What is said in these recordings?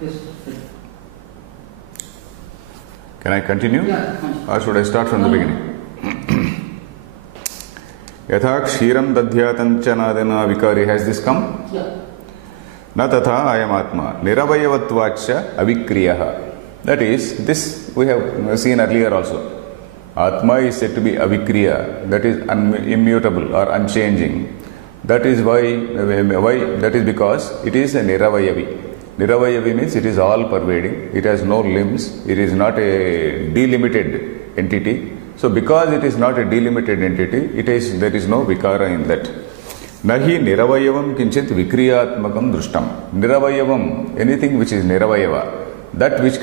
Yes. Can I continue? Yeah. Or should I start from the beginning? यथा क्षीरं दध्यातञ्चनादेन विकारी. Has this come? Yeah. न तथा अयमात्मा निरवयवत्वाच्च अविक्रियः. That is, this we have seen earlier also. Atma is said to be avikriya, that is immutable or unchanging. That is why that is because it is a niravayavi. Niravayavi means it is all pervading, it has no limbs, it is not a delimited entity. So because it is not a delimited entity, there is no vikara in that. Nahi niravayavam kinchit vikriyatmakam drushtam. Niravayavam, anything which is niravayava, that which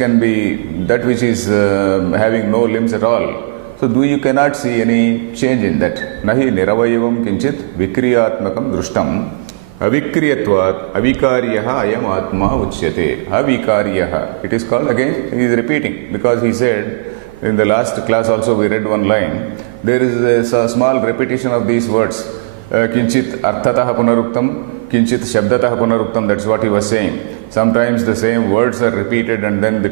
is having no limbs at all. So you cannot see any change in that. Nahi niravayavam kinchit vikriyatmakam drushtam. Avikriyatvat avikaryaha ayam atma uchyate. Avikaryaha. It is called, again, he is repeating because he said, in the last class also we read one line, there is a small repetition of these words. Kinchit arthatah punaruktam, kinchit shabdatah punaruktam, that's what he was saying. Sometimes the same words are repeated and then the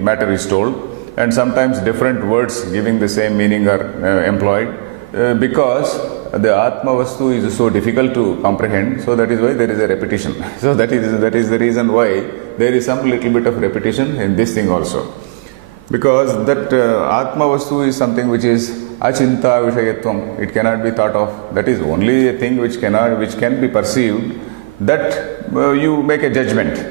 matter is told. And sometimes different words giving the same meaning are employed. Because the Atma Vastu is so difficult to comprehend, so that is why there is a repetition. So that is the reason why there is some little bit of repetition in this thing also. Because that Atma Vastu is something which is achinta vishayatvam, it cannot be thought of. That is only a thing which can be perceived, that you make a judgment.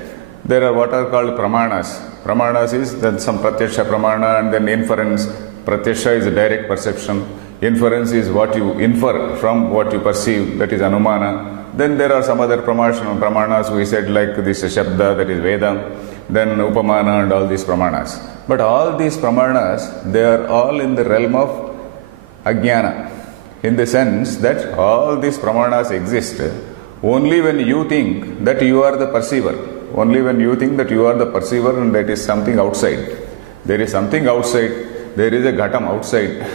There are what are called pramanas. Pramanas is that some pratyaksha pramana and then inference. Pratyaksha is a direct perception. Inference is what you infer from what you perceive, that is anumana. Then there are some other pramanas we said, like this shabda, that is Veda, then upamana and all these pramanas. But all these pramanas, they are all in the realm of ajnana, in the sense that all these pramanas exist only when you think that you are the perceiver. Only when you think that you are the perceiver and that is something outside. There is something outside, there is a ghatam outside,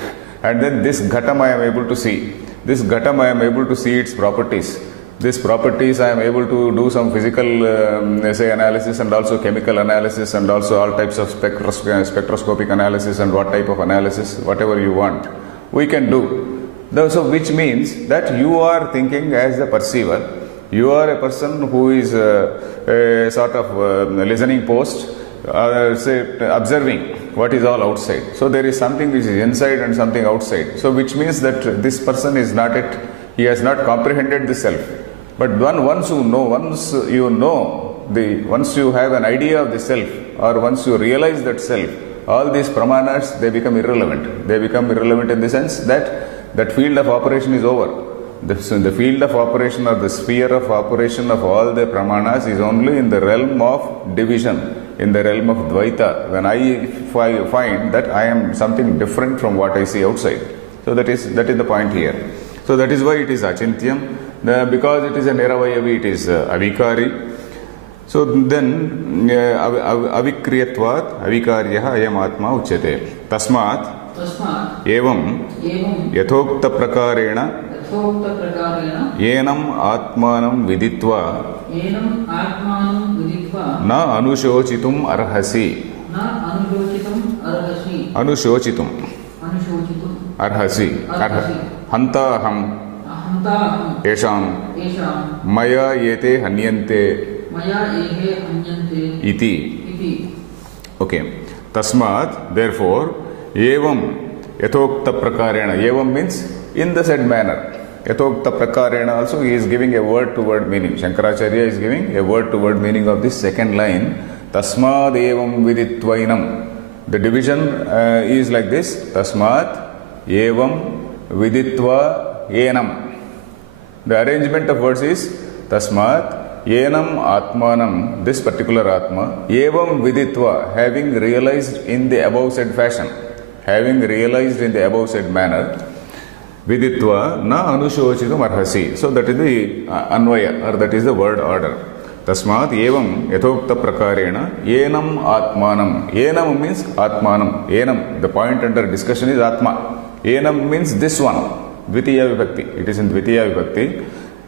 and then this ghatam I am able to see. This ghatam I am able to see its properties. These properties I am able to do some physical analysis and also chemical analysis and also all types of spectroscopic analysis and what type of analysis, whatever you want, we can do. So which means that you are thinking as the perceiver. You are a person who is a sort of listening post, observing what is all outside. So there is something which is inside and something outside. So which means that this person is not he has not comprehended the self. But once you have an idea of the self, or once you realize that self, all these pramanas, they become irrelevant. They become irrelevant in the sense that field of operation is over. The field of operation or the sphere of operation of all the pramanas is only in the realm of division, in the realm of Dvaita, when I find that I am something different from what I see outside. So that is the point here. So that is why it is achintyam, because it is a niravayavi, it is avikari. So then avikriyatvat avikaryaha ayam atma uchyate. Tasmat evam yathokta prakarena yenam atmanam viditva na anushochitum arhasi. Anushochitum arhasi. Hantaham esham maya yete hanyante iti. Okay. Tasmat, therefore, evam yathokta prakarena. Evam means in the said manner. Yathokta prakarena also he is giving a word-to-word meaning. Shankaracharya is giving a word-to-word meaning of this second line. Tasmad evam viditvainam. The division is like this. Tasmat evam viditva enam. The arrangement of words is Tasmat enam atmanam, this particular atma, evam viditva, having realized in the above said fashion, having realized in the above said manner, viditva na anushochitum arhasi. So that is the anvaya, or that is the word order. Tasmat evam yathokta prakarena enam atmanam. Enam means atmanam. Enam, the point under discussion is atma. Enam means this one, dvitiya vibhakti. It is in dvitiya vibhakti.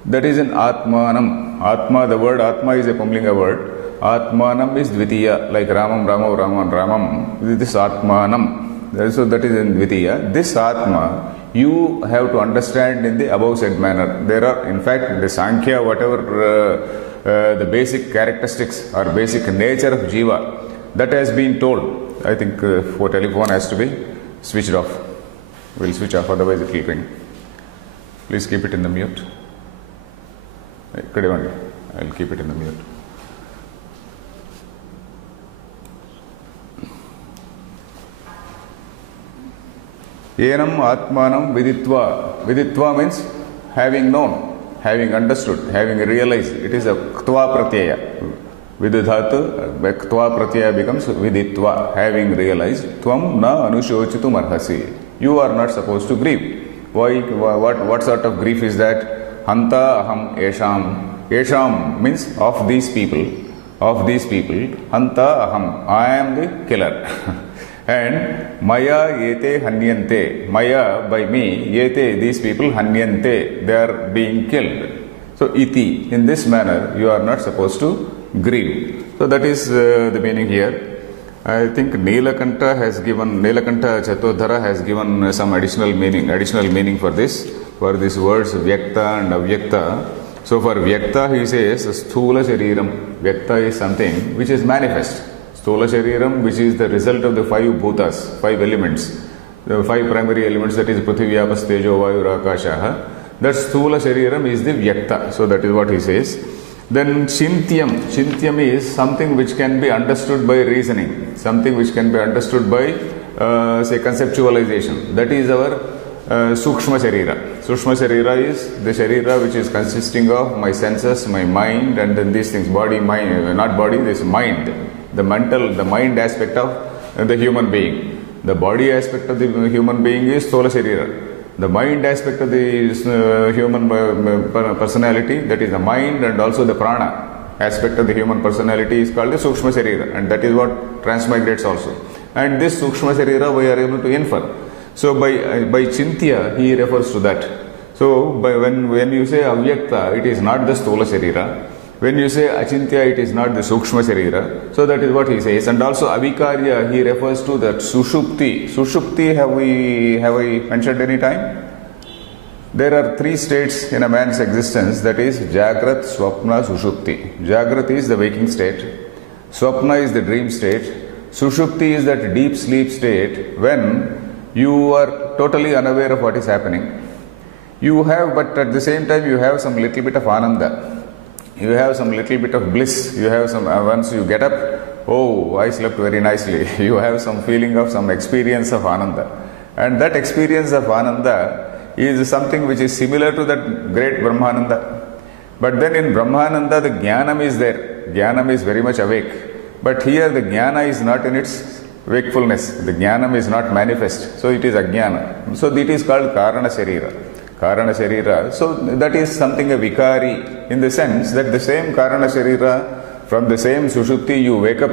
That is in atmanam. Atma, the word atma is a Pumlinga word. Atmanam is Dvitiya, like Ramam, Ramo, Raman, Ramam. This Atmanam. So that is in Dvitiya. This Atma, you have to understand in the above said manner. There are, in fact, the Sankhya, whatever the basic characteristics or basic nature of Jiva, that has been told. I think for telephone has to be switched off. We'll switch off, otherwise it will ring. Please keep it in the mute. I'll keep it in the mute. Enam Atmanam Viditva. Viditva means having known, having understood, having realized. It is a Ktva Pratyaya. Vididhatu, Ktva Pratyaya becomes Viditva, having realized. Tvam na anushochitum arhasi. You are not supposed to grieve. Why? What sort of grief is that? Hanta aham esham. Esham means of these people. Of these people. Hanta aham. I am the killer. And Maya yete hanyante. Maya, by me, yete, these people, hanyante, they are being killed. So, iti, in this manner, you are not supposed to grieve. So, that is the meaning here. I think Nilakanta Chaturdhara has given some additional meaning for this, for these words Vyakta and Avyakta. So, for Vyakta, he says, Sthula Shariram. Vyakta is something which is manifest. Sthola Shariram, which is the result of the 5 bhutas, 5 elements, the 5 primary elements, that is Prithvi, Apas, Tejo, Vayu, Akasha. That Sthula Shariram is the Vyakta. So that is what he says. Then Chintyam. Chintyam is something which can be understood by reasoning, something which can be understood by, say, conceptualization. That is our Sukshma Sharira. Sukshma Sharira is the Sharira which is consisting of my senses, my mind, and then these things, body, mind, not body, this mind. The mind aspect of the human being. The body aspect of the human being is Sthola Sharira. The mind aspect of the human personality, that is the mind, and also the prana aspect of the human personality is called the Sukshma Sharira, and that is what transmigrates also. And this Sukshma Sharira we are able to infer. So by Chintya, he refers to that. So when you say Avyakta, it is not the Sthola Sharira. When you say Achintya, it is not the Sukshma Sharira. So that is what he says. And also Avikarya, he refers to that Sushupti. Sushupti, have we mentioned any time? There are 3 states in a man's existence, that is Jagrat, Swapna, Sushupti. Jagrat is the waking state. Swapna is the dream state. Sushupti is that deep sleep state when you are totally unaware of what is happening. But at the same time, you have some little bit of ananda. You have some little bit of bliss. You have some, once you get up, oh, I slept very nicely. You have some feeling of some experience of Ananda. And that experience of Ananda is something which is similar to that great Brahmananda. But then in Brahmananda, the Jnanam is there. Jnanam is very much awake. But here the Jnana is not in its wakefulness. The Jnanam is not manifest. So it is Ajnana. So it is called Karana Sharira. Karana Sharira. So that is something a vikari, in the sense that the same Karana Sharira, from the same Sushupti you wake up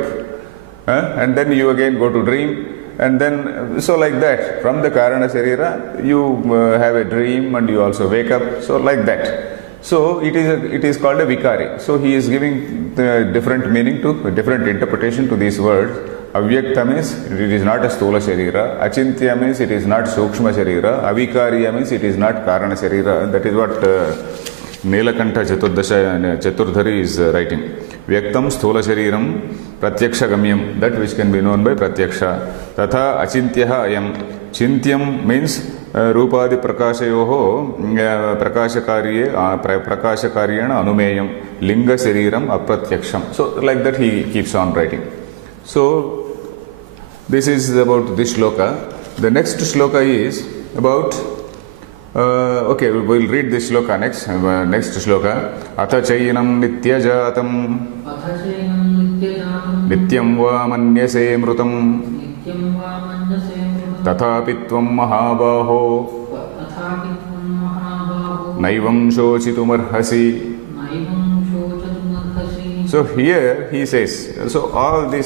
and then you again go to dream, and then so like that. From the Karana Sharira you have a dream and you also wake up. So like that. So it is called a vikari. So he is giving the different meaning to, different interpretation to these words. Avyakta means it is not a Sthola Sharira. Achintya means it is not Sukshma Sharira. Avikarya means it is not Karana Sharira. That is what Nilakanta Chaturdhari is writing. Vyaktam Sthola Shariram Pratyaksha Gamyam. That which can be known by Pratyaksha. Tatha Achintyaha Ayam. Chintyam means Rupadi Prakashayoho Prakashakaryena Anumeyam. Linga Shariram Apratyaksham. So like that he keeps on writing. So this is about this shloka. The next shloka is about, okay, we will read this shloka next. Next shloka. Atha chainam nityajatam nityam va manyase mrutam tathapi tvam mahabaho naivam shochitumarhasi. So here he says, so all the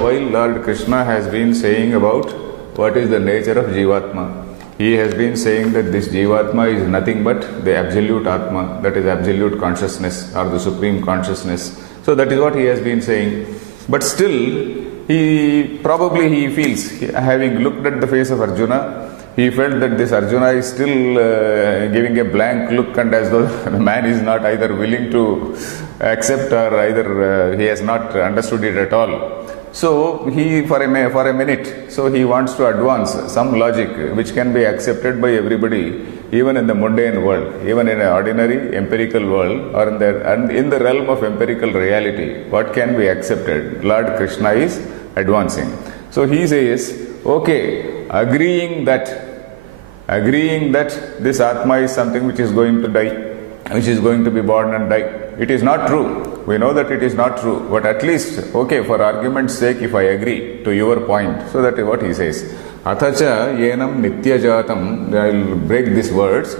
while Lord Krishna has been saying about what is the nature of Jivatma. He has been saying that this Jivatma is nothing but the absolute Atma, that is absolute consciousness or the supreme consciousness. So that is what he has been saying. But still, he feels, having looked at the face of Arjuna, he felt that this Arjuna is still giving a blank look, and as though the man is not either willing to accept or either he has not understood it at all. So he, for a minute, so he wants to advance some logic which can be accepted by everybody, even in the mundane world, even in an ordinary empirical world, or in the realm of empirical reality. What can be accepted? Lord Krishna is advancing. So he says, okay, agreeing that this Atma is something which is going to die, which is going to be born and die. It is not true. We know that it is not true, but at least, okay, for argument's sake, if I agree to your point, so that is what he says. Athacha yenam nityajatam, I will break these words.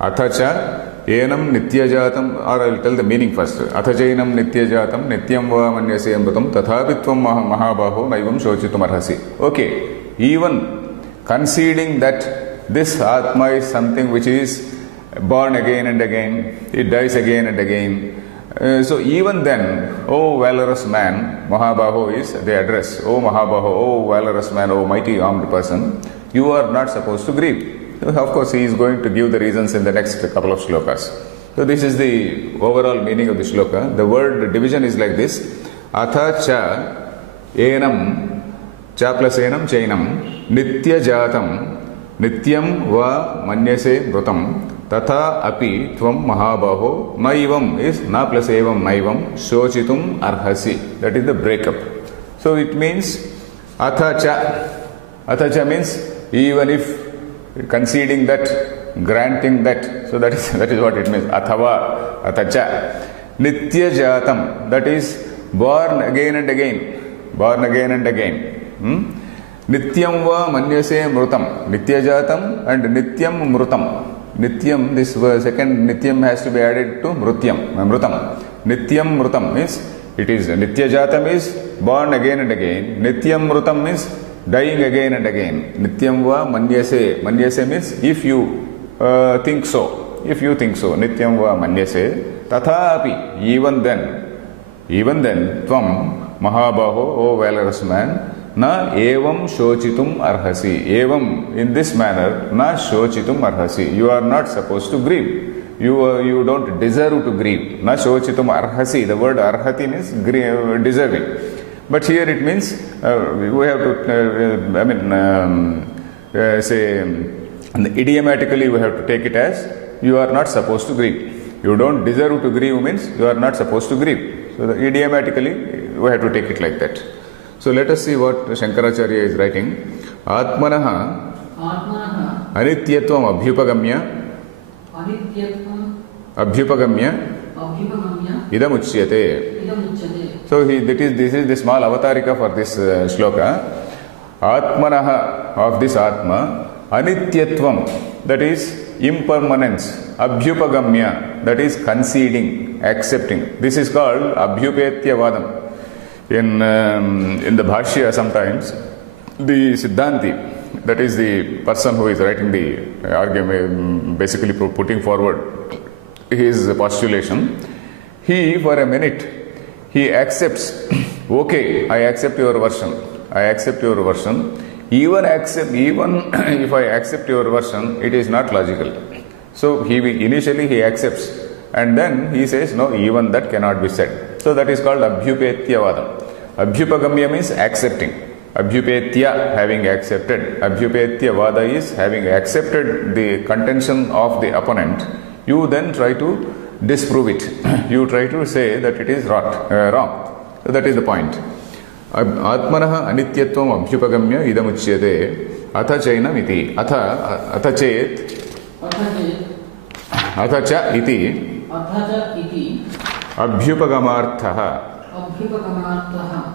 Athacha yenam nityajatam, or I will tell the meaning first. Athacha yenam nityajatam, nityam va manyase amrutam, tathapitvam mahabaho naivam shochitum arhasi. Okay, even conceding that this Atma is something which is born again and again, it dies again and again. So even then, O valorous man, Mahabaho is the address. O Mahabaho, O valorous man, O mighty armed person, you are not supposed to grieve. Of course, he is going to give the reasons in the next couple of shlokas. So this is the overall meaning of the shloka. The word division is like this. Atha cha enam, cha plus enam chainam, nitya jatam, nityam va manyase mrutam, Tatha api tvam mahabaho naivam is na plus evam naivam shochitum arhasi. That is the breakup. So it means athacha. Athacha means even if conceding that, granting that. So that is what it means. Athava, athacha. Nitya jatam. That is born again and again. Born again and again. Nityam va manyase mrutam. Nitya jatam and nityam mrutam. Nityam, this second nityam has to be added to mrutyam, mrutam. Nityam mrutam means it is nitya jatam is born again and again. Nityam mrutam means dying again and again. Nityam va manyase. Manyase means if you think so. If you think so. Nityam va manyase. Tathapi, even then, tvam mahabaho, O valorous man, na evam shochitum arhasi. Evam, in this manner, na shochitum arhasi. You are not supposed to grieve. You don't deserve to grieve. Na shochitum arhasi. The word arhati means deserving. But here it means we have to, say, idiomatically we have to take it as you are not supposed to grieve. You don't deserve to grieve means you are not supposed to grieve. So idiomatically we have to take it like that. So let us see what Shankaracharya is writing. Atmanaha anityatvam abhyupagamya idam uchyate. So this is the small avatarika for this shloka. Atmanaha, of this Atma, anityatvam, that is impermanence, abhyupagamya, that is conceding, accepting. This is called abhyupetya vadam. In the Bhashya sometimes, the Siddhanti, that is the person who is writing the argument, basically putting forward his postulation, he for a minute, he accepts, okay, I accept your version, even if I accept your version, it is not logical. So initially he accepts, and then he says, no, even that cannot be said. So that is called abhyupetya vadam. Abhyupagamya means accepting. Abhyupetya, having accepted. Abhyupetya vada is having accepted the contention of the opponent. You then try to disprove it. You try to say that it is wrong. So that is the point. Atmanaha anityatvam abhyupagamya idam uchyate atha chainam iti. Atha cha iti abhyupagamarthaha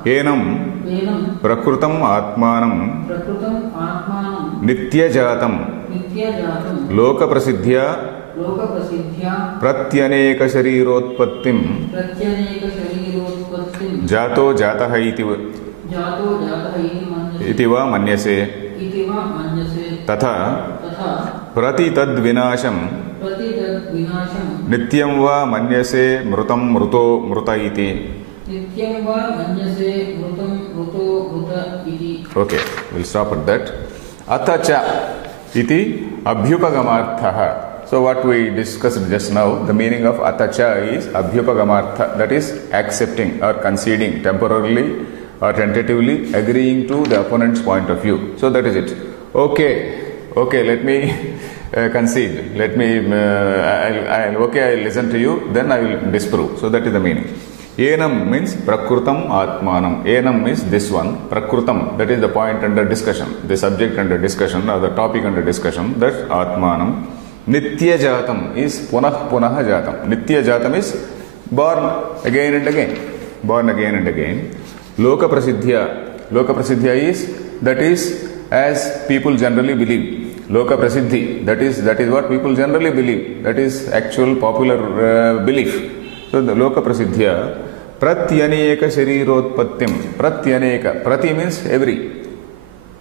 enam prakrutam atmanam nityajatam loka prasidhya pratyaneka sharirotpattim jato jataha iti va manyase tatha prati tad vinasham nityam va manyase mrutam mruto mruta iti. नित्यं वा मन्यसे मृतं मृतो मृत इति. Okay, we'll stop at that. Atacha iti abhyupagamārthaha. So what we discussed just now, the meaning of atacha is abhyupagamārtha, that is accepting or conceding temporarily or tentatively agreeing to the opponent's point of view. So that is it. Okay, let me concede. Let me, I'll listen to you, then I will disprove. So that is the meaning. Enam means prakrutam atmanam. Enam means this one. Prakrutam, that is the point under discussion, the subject under discussion or the topic under discussion, that's atmanam. Nitya jatam is punah jatam. Nitya jatam is born again and again. Born again and again. Loka prasiddhya is, that is as people generally believe. Loka prasiddhi, that is what people generally believe. That is actual popular belief. So the loka prasiddhya pratyaneka sharirotpattim. Prati means every.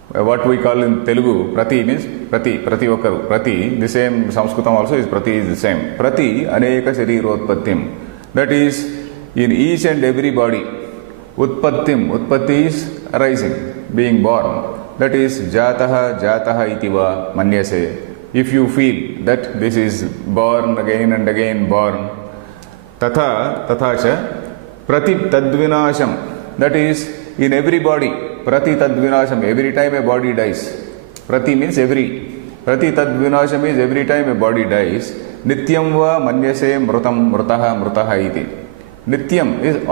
What we call in Telugu, prati means prati okaru. Prati, the same Sanskritam also is prati is the same. Prati aneka sharirotpattim. That is in each and every body. Utpatti is arising, being born. That is jataha itiva manyase. If you feel that this is born again and again born. Tathacha prati tadvinasham. That is in every body. Prati tadvinasham. Every time a body dies. Prati means every. Prati tadvinasham is every time a body dies. Nityam va manyase mrutaha iti. Nityam is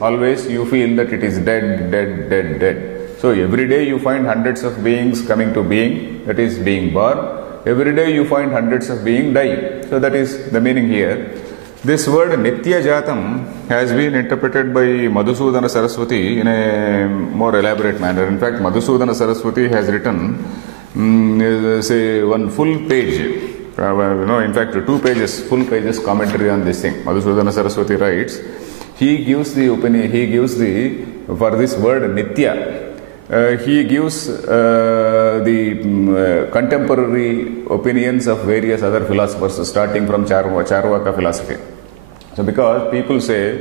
always you feel that it is dead. So every day you find hundreds of beings coming to being, that is being born. Every day you find hundreds of beings dying. So that is the meaning here. This word Nitya Jatam has been interpreted by Madhusudana Saraswati in a more elaborate manner. In fact, Madhusudana Saraswati has written, say, one full page. In fact, 2 pages, full pages commentary on this thing. Madhusudana Saraswati writes, he gives the opinion, for this word Nitya, he gives the contemporary opinions of various other philosophers, starting from Charvaka philosophy. So because people say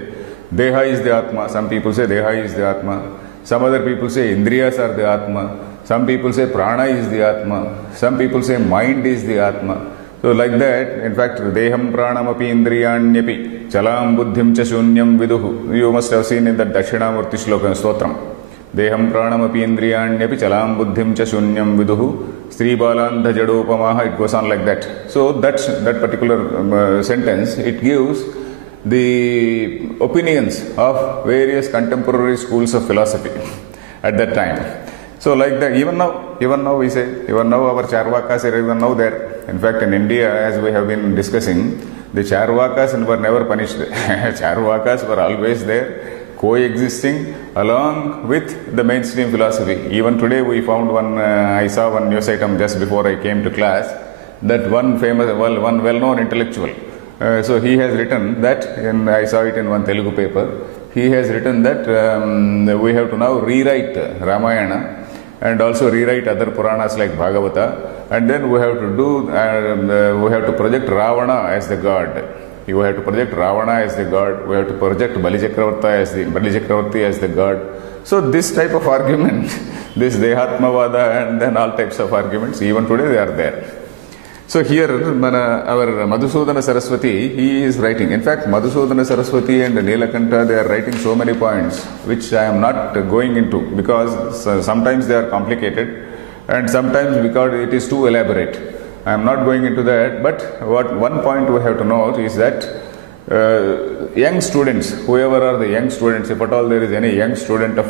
Deha is the Atma, some people say Deha is the Atma, some other people say Indriyas are the Atma, some people say Prana is the Atma, some people say mind is the Atma. So like that, in fact, Deham Pranam api Indriyanyapi Chalam Buddhim cha Shunyam Viduhu. You must have seen in the Dakshinamurti Shloka Stotram. Deham Pranam api Indriyanyapi Chalam Buddhim cha Shunyam Viduhu. Sri Balandha Jadopamaha, it goes on like that. So that particular sentence, it gives the opinions of various contemporary schools of philosophy at that time. So like that, even now we say, even now our Charvakas are even now there. In fact, in India, as we have been discussing, the Charvakas were never punished. Charvakas were always there, coexisting along with the mainstream philosophy. Even today we found I saw one news item just before I came to class, that one well-known intellectual. So he has written that, and I saw it in one Telugu paper, he has written that we have to now rewrite Ramayana and also rewrite other Puranas like Bhagavata, and then we have to project Ravana as the god. You have to project Ravana as the god. We have to project Bali Chakravarti as the god. So this type of argument, this Dehatmavada and then all types of arguments, even today they are there. So here our Madhusudana Saraswati, he is writing. In fact, Madhusudana Saraswati and Nilakanta, they are writing so many points which I am not going into, because sometimes they are complicated and sometimes because it is too elaborate. I am not going into that, but one point we have to note is that young students, whoever are the young students, if at all there is any young student of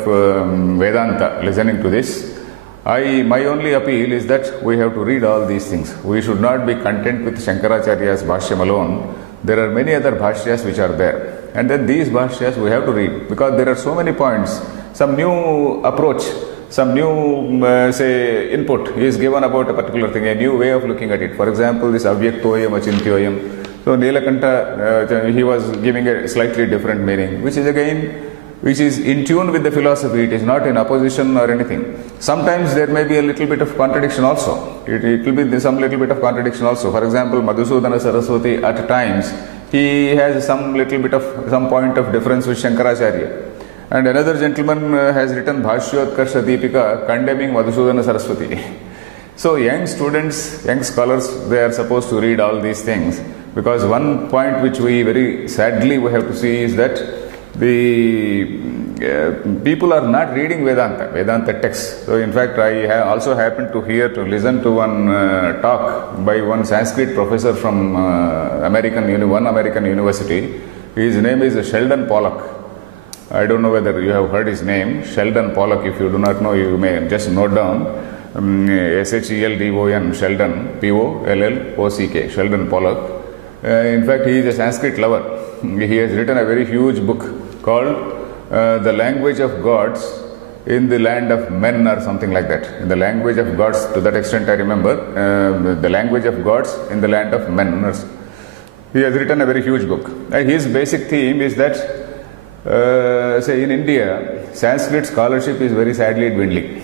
Vedanta listening to this, my only appeal is that we have to read all these things. We should not be content with Shankaracharya's Bhashyam alone. There are many other Bhashyas which are there. And then these Bhashyas we have to read, because there are so many points. Some new approach, some new input is given about a particular thing, a new way of looking at it. For example, this Avyaktoyam Achintyoyam. So Nilakanta, he was giving a slightly different meaning, which is in tune with the philosophy. It is not in opposition or anything. Sometimes there may be a little bit of contradiction also. It will be some little bit of contradiction also. For example, Madhusudana Saraswati at times he has some little bit of some point of difference with Shankaracharya. And another gentleman has written Bhashyotkarsha Deepika condemning Madhusudana Saraswati. So young students, young scholars, they are supposed to read all these things, because one point which we very sadly we have to see is that the people are not reading Vedanta texts. So in fact, I also happened to listen to one talk by one Sanskrit professor from one American university. His name is Sheldon Pollock. I don't know whether you have heard his name, Sheldon Pollock. If you do not know, you may just note down Sheldon, Sheldon, Pollock, Sheldon Pollock. In fact, he is a Sanskrit lover. He has written a very huge book called The Language of Gods in the Land of Men, or something like that. In the language of gods, to that extent I remember, The Language of Gods in the Land of Men. He has written a very huge book. His basic theme is that say in India, Sanskrit scholarship is very sadly dwindling.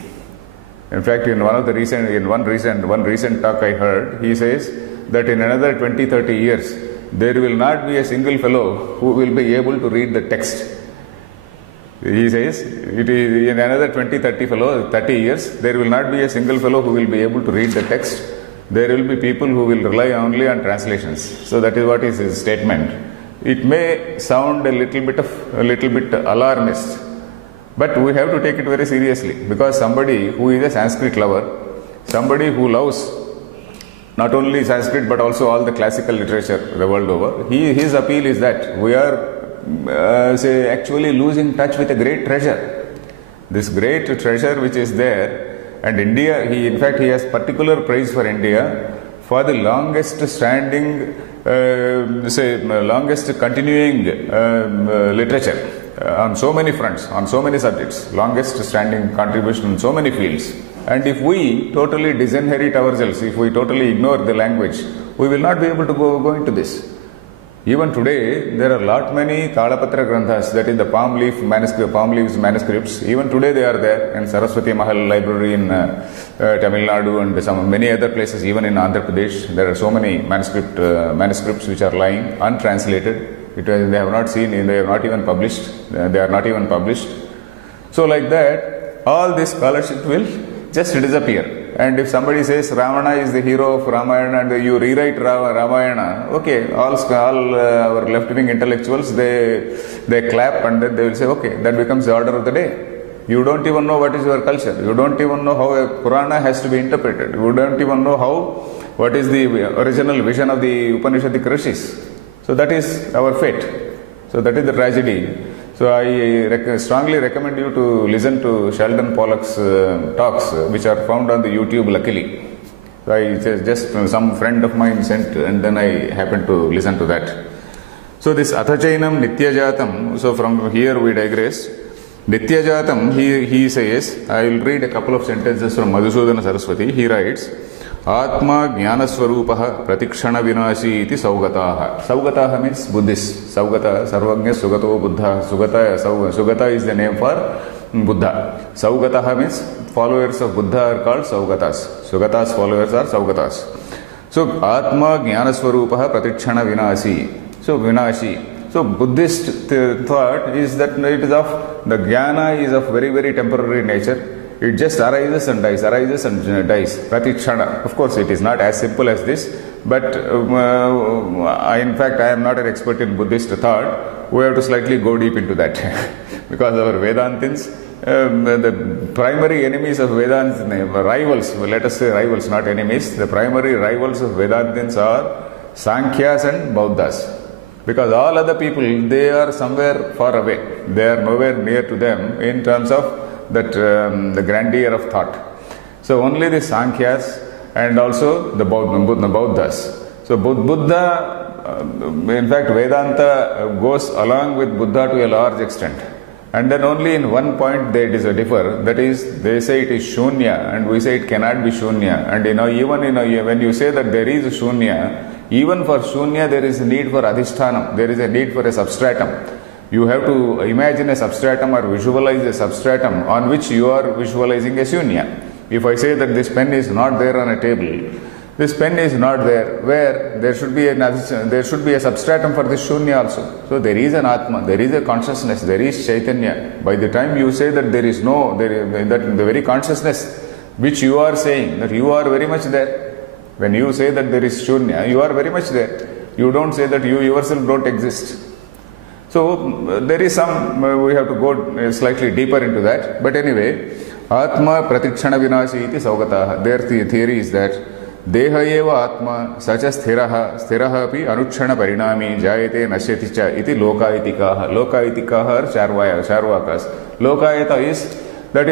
In fact, in one recent talk I heard, he says that in another 20-30 years, there will not be a single fellow who will be able to read the text. He says, it is in another 30 years, there will not be a single fellow who will be able to read the text. There will be people who will rely only on translations. So that is what is his statement. It may sound a little bit alarmist, but we have to take it very seriously, because somebody who is a Sanskrit lover, somebody who loves not only Sanskrit but also all the classical literature the world over, his appeal is that we are actually losing touch with a great treasure. This great treasure which is there, and India, he has particular praise for India for the longest standing, longest continuing literature on so many fronts, on so many subjects, longest standing contribution in so many fields. And if we totally disinherit ourselves, if we totally ignore the language, we will not be able to go into this. Even today, there are lot many Talapatra Granthas, that is the palm leaves manuscripts. Even today they are there in Saraswati Mahal Library in Tamil Nadu and many other places, even in Andhra Pradesh. There are so many manuscripts which are lying untranslated. They have not even published. They are not even published. So like that, all this scholarship will just disappear. And if somebody says Ravana is the hero of Ramayana and you rewrite Ramayana, okay, all our left-wing intellectuals, they clap and then they will say, okay, that becomes the order of the day. You don't even know what is your culture. You don't even know how a Purana has to be interpreted. You don't even know what is the original vision of the Upanishadic Rishis. So that is our fate. So that is the tragedy. So I strongly recommend you to listen to Sheldon Pollock's talks, which are found on the YouTube, luckily. So just some friend of mine sent, and then I happened to listen to that. So this Athachainam Nityajatam, so from here we digress. Nityajatam, he says, I will read a couple of sentences from Madhusudana Saraswati. He writes, Atma Jnanaswarupaha Pratikshana Vinashi iti Saugataha. Saugataha means Buddhists. Saugata, Sarvagnya Sugato Buddha. Sugata is the name for Buddha. Saugataha means followers of Buddha are called Saugatas. Sugata's followers are Saugatas. So Atma Jnanaswarupaha Pratikshana Vinashi. So Vinashi. So Buddhist thought is that it is of, the Jnana is of very, very temporary nature. It just arises and dies, Pratikshana. Of course, it is not as simple as this, but in fact, I am not an expert in Buddhist thought. We have to slightly go deep into that. Because our Vedantins, the primary enemies of Vedantins, rivals, let us say rivals, not enemies, the primary rivals of Vedantins are Sankhyas and Bauddhas. Because all other people, they are somewhere far away. They are nowhere near to them in terms of that the grandeur of thought. So only the Sankhyas and also the Bauddhas. So Buddha, in fact Vedanta goes along with Buddha to a large extent. And then only in one point they differ, that is, they say it is Shunya and we say it cannot be Shunya. And even when you say that there is Shunya, even for Shunya there is a need for Adhishthanam, there is a need for a substratum. You have to imagine a substratum or visualize a substratum on which you are visualizing a shunya. If I say that this pen is not there on a table, This pen is not there, where there should be a substratum for this shunya also. So there is an Atma, there is a consciousness, there is Chaitanya. By the time you say that there is that the very consciousness which you are saying, that you are very much there. When you say that there is shunya, you are very much there. You don't say that you yourself don't exist. So there is some, we have to go slightly deeper into that. But anyway, Atma pratikshana vinashi iti saugataha. Their theory is that Deha eva atma sacha sthiraha api anukshana parinami jayate nashyati cha iti lokaitikaha. Lokaitikaha are charvakas. Lokayata is, that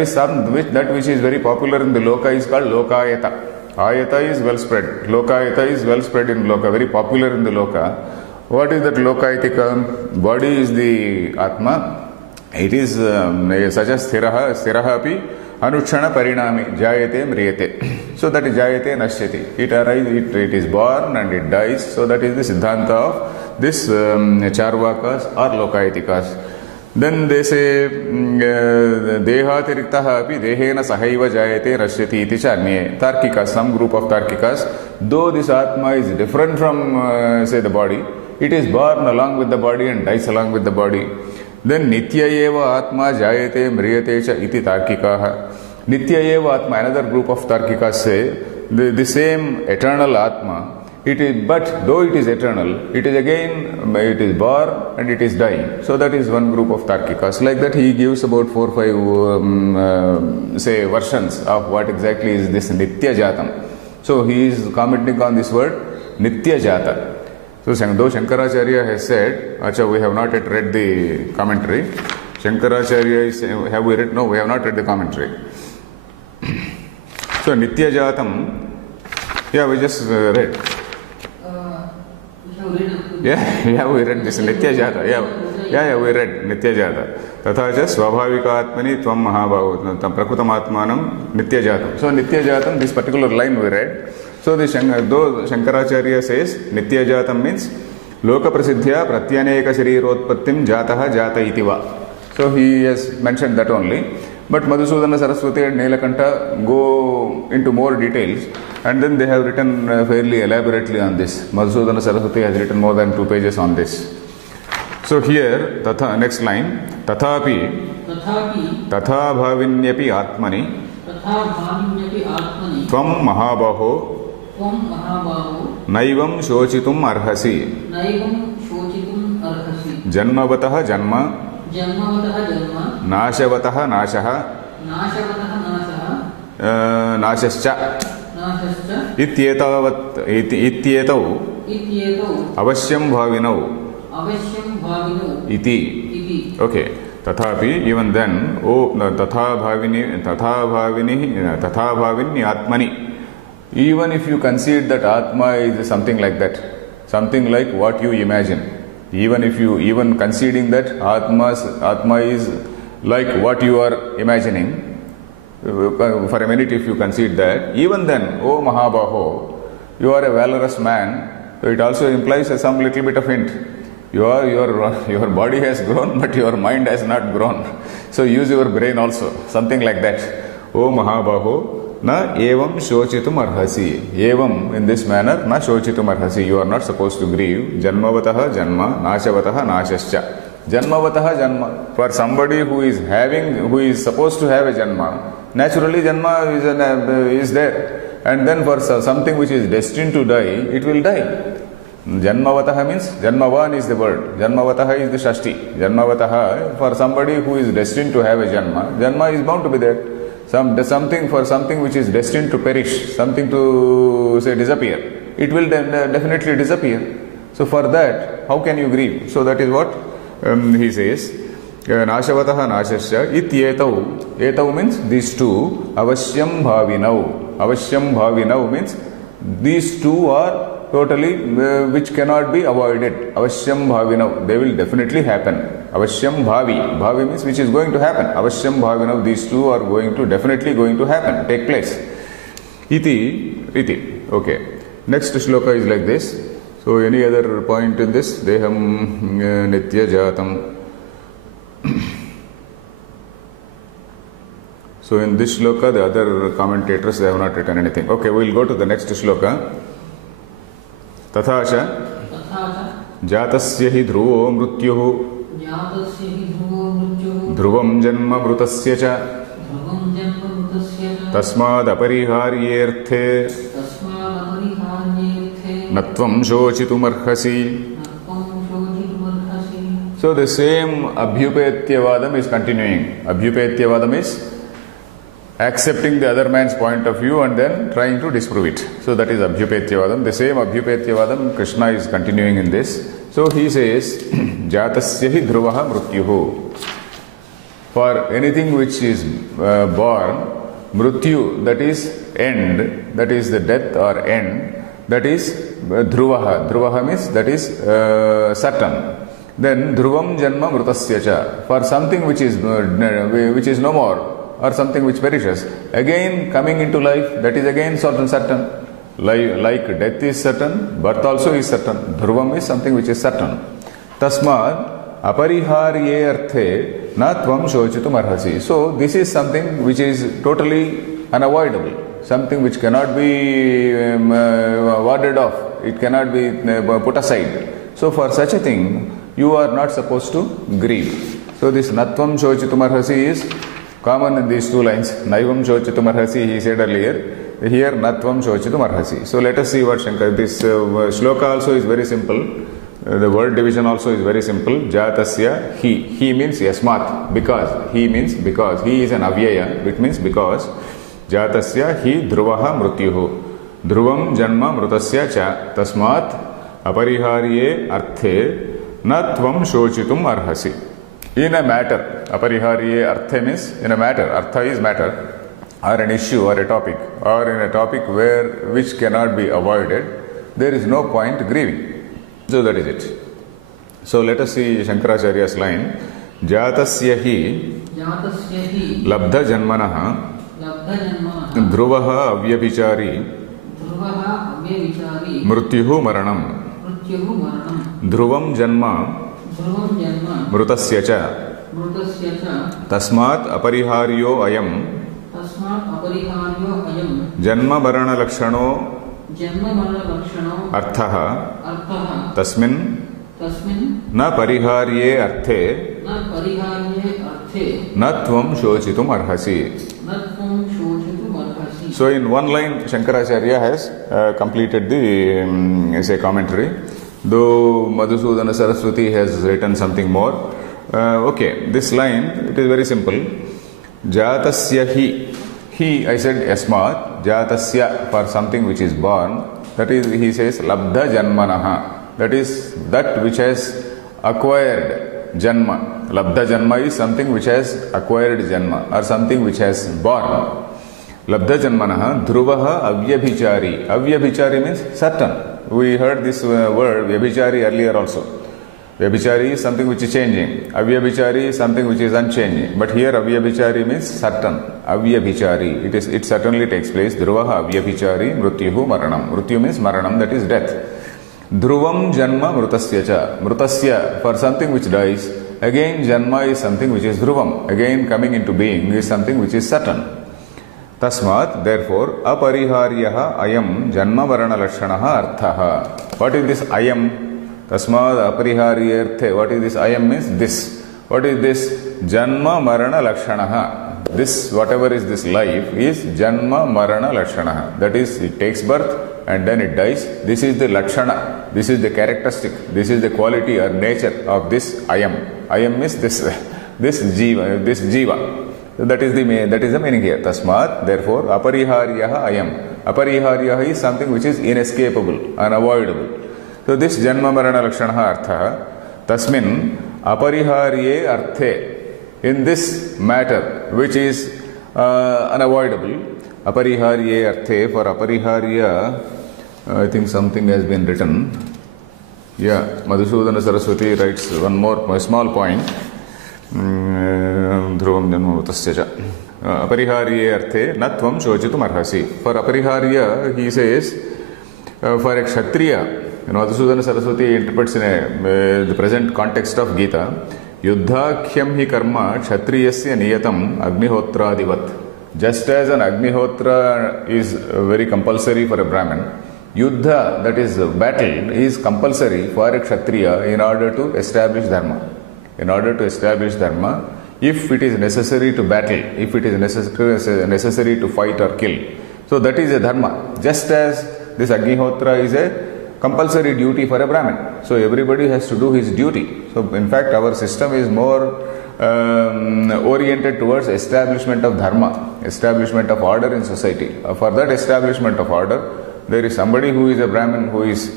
which is very popular in the loka is called lokayata. Ayata is well spread. Lokayata is well spread in loka, very popular in the loka. What is that lokaitika? Body is the atma. It is sacha sthiraha api anukshana parinami jayate mriyate. So that is jayate nashyati. It arises, it is born and it dies. So that is the siddhanta of this charvakas or lokaitikas. Then they say dehatiriktaha api dehena sahaiva jayate nashyati iti cha anye. Tarkikas, some group of tarkikas, though this atma is different from say the body, it is born along with the body and dies along with the body. Then nitya eva atma jayate mriyate cha iti tarkikaha. Nitya eva atma, another group of tarkikas say the same eternal atma, it is, but though it is eternal, it is again, it is born and it is dying. So that is one group of tarkikas. Like that he gives about 4 or 5 say versions of what exactly is this nitya jatam. So he is commenting on this word nitya jata. So though Shankaracharya has said, Acha, we have not yet read the commentary. Shankaracharya is, have we read? No, we have not read the commentary. So nitya jatam, yeah, we just read. Yeah, we read this nitya jata. Yeah, we read nitya jata. Tatha cha swabhavika atmani tvam mahabhavu prakutam atmanam nitya jatam. So nitya jatam, this particular line we read. So though Shankaracharya says nitya jatam means loka prasiddhya pratyaneka sharirotpattim jataha jata itiva. So he has mentioned that only. But Madhusudana Saraswati and Nilakanta go into more details, and then they have written fairly elaborately on this. Madhusudana Saraswati has written more than 2 pages on this. So here, next line, tathapi tatha bhavinyapi atmani tvam mahabaho naivam shochitum arhasi janmavatah janma nashavatah nashaha nashascha ityetau avasyam bhavinau iti. Okay. Tathapi, even then, tatha bhavini atmani. Even if you concede that atma is something like that, something like what you imagine, even conceding that atma is like what you are imagining, for a minute if you concede that, even then, O Mahabaho, you are a valorous man, so it also implies some little bit of hint. Your body has grown, but your mind has not grown. So use your brain also, something like that. O Mahabaho, na evam shochitum arhasi. Evam, in this manner, na shochitum arhasi. You are not supposed to grieve. Janmavataha janma, nashavataha nashascha. Janmavataha janma. For somebody who is supposed to have a janma, naturally janma is there. And then for something which is destined to die, it will die. Janmavataha means, Janmavan is the word. Janmavataha is the Shashti. Janmavataha, for somebody who is destined to have a Janma is bound to be there. Something which is destined to perish, something to say disappear, it will definitely disappear. So for that, how can you grieve? So that is what he says. Nashavataha nashasya ityetau. Etau means these two. Avasyam bhavinau. Avasyam bhavinau means these two are totally which cannot be avoided. Avasyam bhavinau. They will definitely happen. Avasyam bhavi. Bhavi means which is going to happen. Avasyam bhavinau. These two are definitely going to happen, take place. Iti. Okay. Next shloka is like this. So any other point in this? Deham nitya jatam. So in this shloka, the other commentators, they have not written anything. Okay, we will go to the next shloka. Tatha cha jatasya hi dhruvo mrutyuh dhruvam janma mrutasya cha tasmad apariharyerthe natvam shochitum arhasi. So the same Abhyupatyavadam is continuing. Abhyupatyavadam is accepting the other man's point of view and then trying to disprove it. So that is Abhyupatyavadam. The same Abhyupatyavadam Krishna is continuing in this. So he says, Jatasya hi dhruvaha mrutyuhu. For anything which is born, mrutyu, that is end, that is the death or end, that is dhruvaha. Dhruvaha means that is certain. Then dhruvam janma mrutasya cha. For something which is no more, or something which perishes, again coming into life, that is again certain. Like death is certain, birth also is certain. Dhruvam is something which is certain. Tasmad apariharye arthe na tvam shochitum arhasi. So this is something which is totally unavoidable, something which cannot be warded off, it cannot be put aside. So for such a thing, you are not supposed to grieve. So this natvam shochitum arhasi is common in these two lines. Naivam shochitum arhasi, he said earlier. Here natvam shochitum arhasi. So let us see what Shankara. This shloka also is very simple. The word division also is very simple. Jatasya he. He means yasmat, because. He means because. He is an avyaya, which means because. Jatasya hi dhruvaha mrutyuhu. Dhruvam janma mrutasya cha. Tasmat apariharye arthe na tvam shochitum arhasi. In a matter, apariharye arthe means in a matter. Artha is matter, or an issue, or a topic, or in a topic which cannot be avoided, there is no point grieving. So that is it. So let us see Shankaracharya's line. Jatasya hi labdha janmanaha dhruvaha avyabhichari mrutyuhu maranam dhruvam janma mrutasya cha tasmat apariharyo ayam janma marana lakshano arthaha tasmin na pariharye arthe na tvam shochitum arhasi. So in one line Shankaracharya has completed the essay commentary, though Madhusudana Saraswati has written something more. Okay, this line, it is very simple. Jatasya hi. He, I said yasmat. Jatasya, for something which is born. That is, he says, labdha janmanaha. That is, that which has acquired janma. Labdha janma is something which has acquired janma, or something which has born. Labdha janmanaha dhruvaha avyabhichari. Avyabhichari means certain. We heard this word vyabhichari earlier also. Vyabhichari is something which is changing. Avyabhichari is something which is unchanging. But here avyabhichari means certain. Avyabhichari. It certainly takes place. Dhruvaha avyabhichari mrutyuhu maranam. Mrutyu means maranam, that is death. Dhruvam janma mrutasya cha. Mrutasya, for something which dies. Again janma is something which is dhruvam. Again coming into being is something which is certain. Tasmat, therefore, apariharyaha ayam janma varana lakshanaha arthaha. What is this ayam? Tasmat apariharyarthe. What is this ayam means? This. What is this? Janma marana lakshanaha. This, whatever is this life, is janma marana lakshanaha. That is, it takes birth and then it dies. This is the lakshana. This is the characteristic. This is the quality or nature of this ayam. Ayam means this jiva. So that is the meaning here. Tasmat, therefore, apariharyaha ayam. Apariharyaha is something which is inescapable, unavoidable. So this janma marana lakshanaha artha. Tasmin apariharye arthe. In this matter, which is unavoidable, apariharye arthe, for apariharya, I think something has been written. Yeah, Madhusudana Saraswati writes one more small point. Dhruvam janma mrutasya cha. Apariharye arthe na tvam shochitum arhasi. For apariharya, he says, for a kshatriya, Madhusudana Saraswati interprets in the present context of Gita, Yuddhakhyam hi karma kshatriyasya niyatam agnihotradivat. Just as an Agnihotra is very compulsory for a Brahmin, Yuddha, that is battle, is compulsory for a Kshatriya in order to establish Dharma. In order to establish Dharma, if it is necessary to battle, if it is necessary to fight or kill, so that is a Dharma. Just as this Agnihotra is a compulsory duty for a Brahmin. So everybody has to do his duty. So in fact our system is more oriented towards establishment of Dharma, establishment of order in society. For that establishment of order, there is somebody who is a Brahmin who is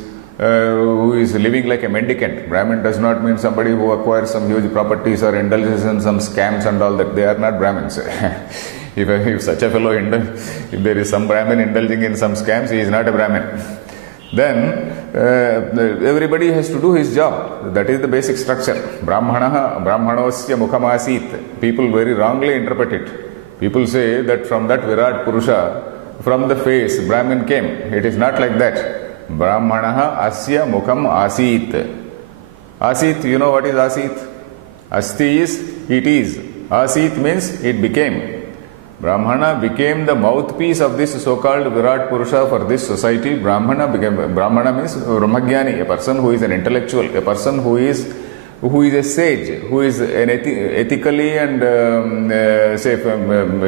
living like a mendicant. Brahmin does not mean somebody who acquires some huge properties or indulges in some scams and all that. They are not Brahmins. If such a fellow, if there is some Brahmin indulging in some scams, he is not a Brahmin. Then everybody has to do his job. That is the basic structure. Brahmanosya mukhamasit. People very wrongly interpret it. People say that from that Virat Purusha, from the face, Brahmin came. It is not like that. Brahmanaha asya mukham asit. Asit, you know what is asit? Asti is it is. Asit means it became. Brahmana became the mouthpiece of this so-called Virat Purusha for this society. Brahmana means Brahmagyani, a person who is an intellectual, a person who is a sage, who is an ethically and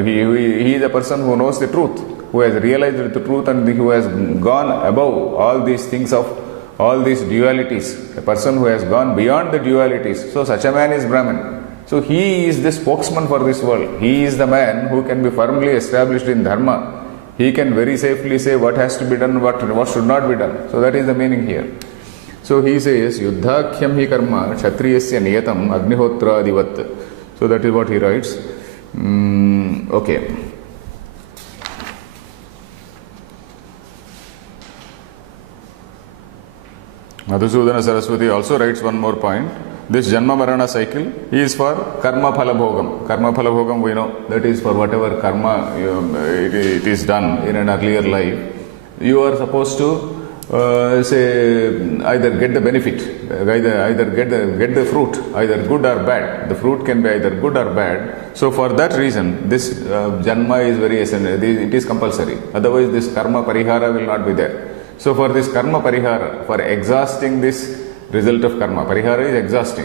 he is a person who knows the truth, who has realized the truth and who has gone above all these things of all these dualities, a person who has gone beyond the dualities. So such a man is Brahman. So he is the spokesman for this world. He is the man who can be firmly established in Dharma. He can very safely say what has to be done, what should not be done. So that is the meaning here. So he says, Yuddhakhyam hi karma kshatriyasya niyatam agnihotra adivat. So that is what he writes. Okay. Madhusudana Saraswati also writes one more point. This Janma Marana cycle is for Karma Phala Bhogam. Karma Phala Bhogam, we know, that is for whatever karma it is done in an earlier life. You are supposed to say either get the benefit, either get the fruit, either good or bad. The fruit can be either good or bad. So for that reason, this Janma is very essential. It is compulsory. Otherwise, this Karma Parihara will not be there. So for this Karma Parihara, for exhausting this result of karma, Parihara is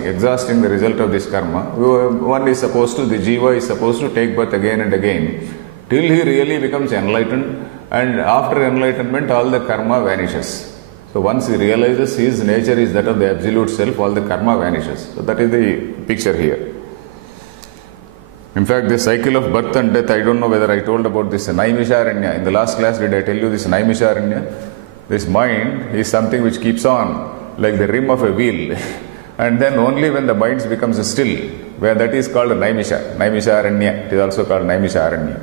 exhausting the result of this karma, one is supposed to, the Jiva is supposed to take birth again and again till he really becomes enlightened, and after enlightenment all the karma vanishes. So once he realizes his nature is that of the absolute self, all the karma vanishes. So that is the picture here. In fact, this cycle of birth and death, I don't know whether I told about this Naimisharanya. In the last class, did I tell you this Naimisharanya? This mind is something which keeps on like the rim of a wheel, and then only when the mind becomes still, where that is called Naimisharanya. It is also called Naimisharanya.